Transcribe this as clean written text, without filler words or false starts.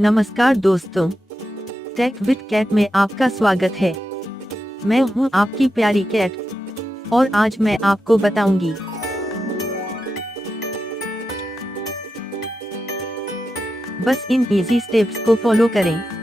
नमस्कार दोस्तों, take with cat में आपका स्वागत है। मैं हूं आपकी प्यारी कैट और आज मैं आपको बताऊंगी बस इन इजी स्टेप्स को फॉलो करें